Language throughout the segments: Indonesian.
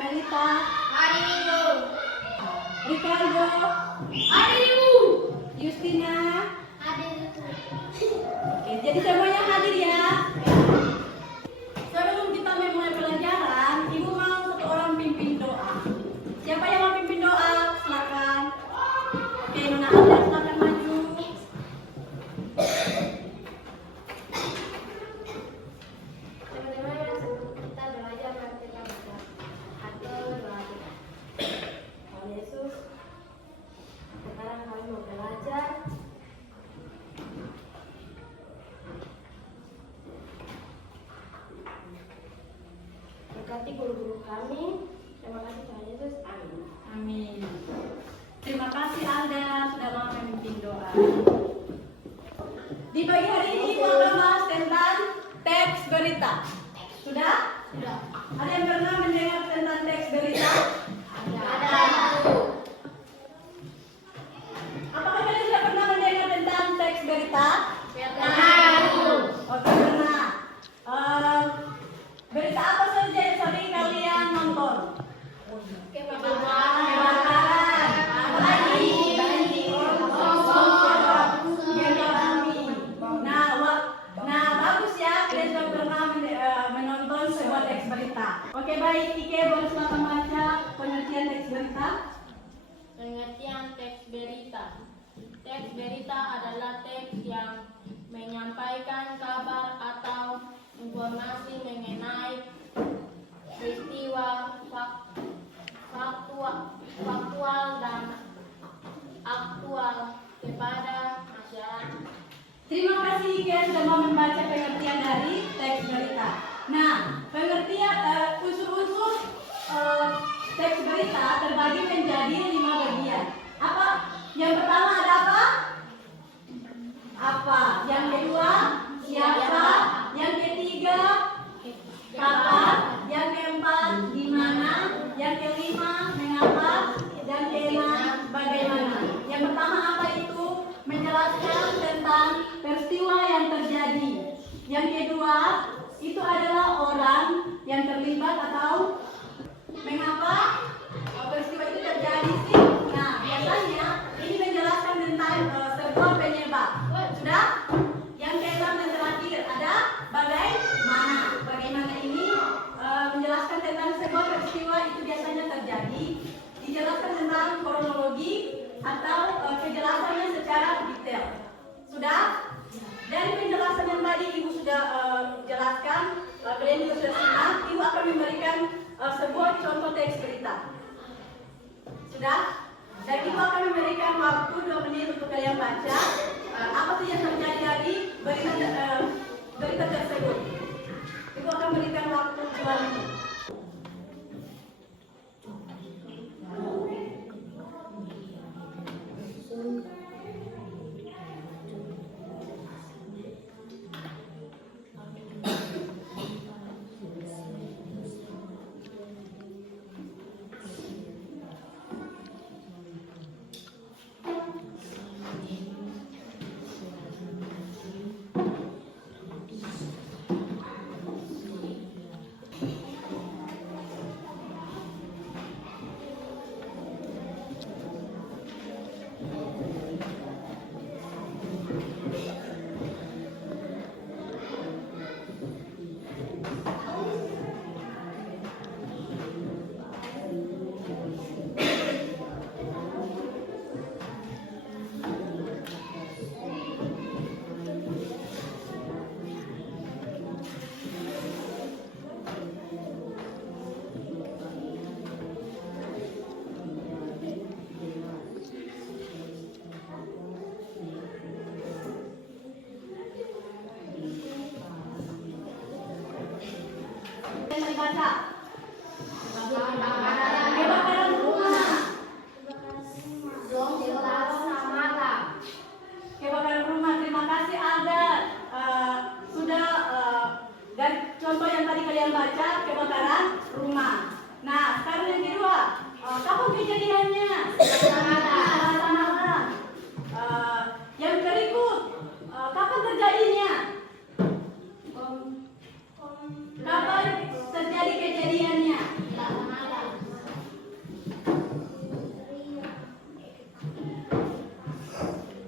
Melita. Hari Minggu. Ricardo. Hari Minggu. Justina. Hadir. Oke, jadi semuanya hadir ya. Sebelum kita memulai pelajaran, Ibu mau satu orang pimpin doa. Siapa yang mau pimpin doa? Silakan. Oke, Nona Alia, silakan maju. Teman-teman yang sebelum kita belajar mari kita baca atau doa kita. Tuhan Yesus, sekarang kami mau belajar. Berkati guru-guru kami. Terima kasih Tuhan Yesus. Amin. Amin. Terima kasih Alda sudah mau memimpin doa. Di pagi hari ini Ibu akan bahas tentang teks berita. Sudah? Sudah. Ada yang pernah mendengar tentang teks berita? Ada. Apakah kalian sudah pernah mendengar tentang teks berita? Pernah. Oke, pernah. Berita apa saja yang sering kalian nonton? Kebakaran. Apalagi? Banjir. Tsunami. Nah, bagus ya. Kalian sudah pernah menonton sebuah teks berita. Oke, baik. Ike, boleh silakan baca pengertian teks berita. Pengertian teks berita. Teks berita adalah teks yang menyampaikan kabar atau informasi mengenai peristiwa faktual dan aktual kepada masyarakat. Terima kasih Ike sudah mau membaca pengertian dari teks berita. Nah, pengertian unsur-unsur teks berita terbagi menjadi 5 bagian. Apa? Yang pertama ada apa? Apa? Yang kedua, siapa? Yang ketiga, kapan? Yang keempat, di mana? Yang kelima, mengapa? Dan keenam, bagaimana? Yang pertama apa itu? Menjelaskan tentang peristiwa yang terjadi. Yang kedua, itu adalah orang yang terlibat atau mengapa peristiwa itu terjadi sih? Nah, biasanya ini menjelaskan tentang sebuah penyebab. Sudah? Yang keenam dan terakhir ada bagaimana. Bagaimana ini menjelaskan tentang sebuah peristiwa itu biasanya terjadi. Dijelaskan tentang kronologi atau kejelasannya secara detail. Sudah? Dari penjelasan yang tadi Ibu sudah jelaskan, kalian juga sudah simak. Ibu akan memberikan sebuah contoh teks berita. Sudah? Dan Ibu akan memberikan waktu 2 menit untuk kalian baca apa saja yang terjadi dari berita tersebut. Ibu akan berikan waktu 2 menit.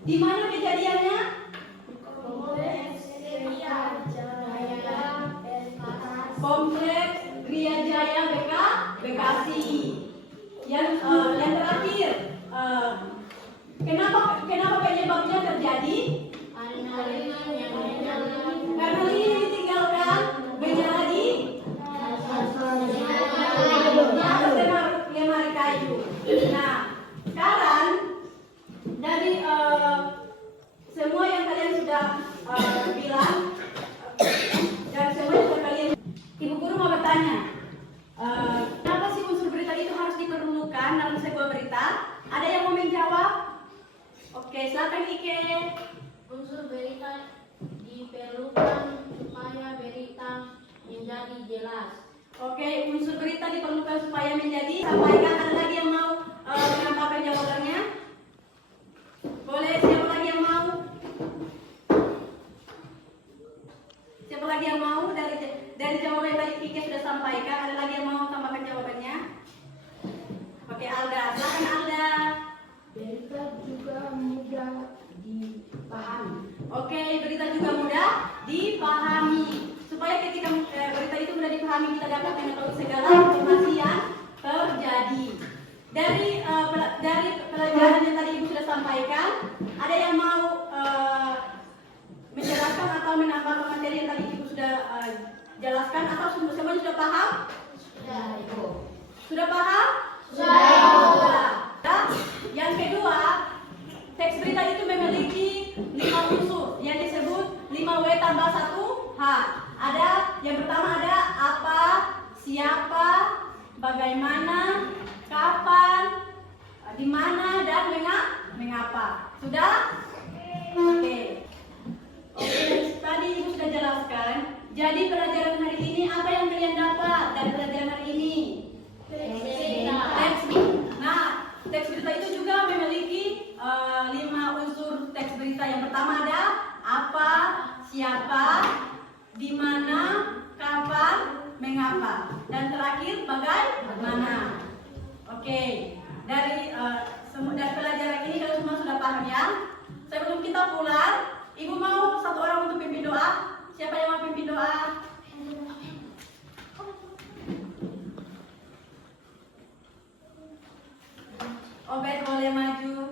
Di mana kejadiannya? Kompleks Gria Jaya Bekasi. Yang terakhir, kenapa penyebabnya terjadi? Karena lilin ditinggalkan menjadi lemari kayu. Nah, sekarang dari semua yang kalian sudah bilang dan semua yang sudah kalian, Ibu Guru mau bertanya, kenapa sih unsur berita itu harus diperlukan dalam sebuah berita? Ada yang mau menjawab? Oke, silakan Ike. Unsur berita diperlukan supaya berita menjadi jelas. Oke, unsur berita diperlukan supaya menjadi. Sampaikan, ada lagi yang mau menambahkan jawabannya? Boleh, siapa lagi yang mau? Siapa lagi yang mau dari jawaban yang tadi Ike sudah sampaikan? Ada lagi yang mau tambahkan jawabannya? Oke, Alda, silakan Alda. Berita juga mudah dipahami. Oke, berita juga mudah dipahami. Supaya ketika berita itu mudah dipahami, kita dapat mengetahui segala informasi yang terjadi. Dari pelajaran yang tadi Ibu sudah sampaikan, ada yang mau menjelaskan atau menambahkan materi yang tadi Ibu sudah jelaskan, atau semuanya sudah paham? Sudah, Ibu. Sudah paham? Sudah. Dan yang kedua, teks berita itu memiliki 5 unsur yang disebut 5W tambah 1H. Ada yang pertama ada apa, siapa, bagaimana, kapan, di mana, dan mengapa. Sudah? Oke. Tadi Ibu sudah jelaskan. Jadi pelajaran hari ini apa yang kalian dapat dari pelajaran hari ini? Teks. Nah, teks berita itu juga memiliki 5 unsur teks berita. Yang pertama ada apa, siapa, di mana, kapan, mengapa, dan terakhir bagaimana. Oke, dari pelajaran ini kalian semua sudah paham ya? Sebelum kita pulang, Ibu mau satu orang untuk pimpin doa. Siapa yang mau pimpin doa? Obed boleh maju.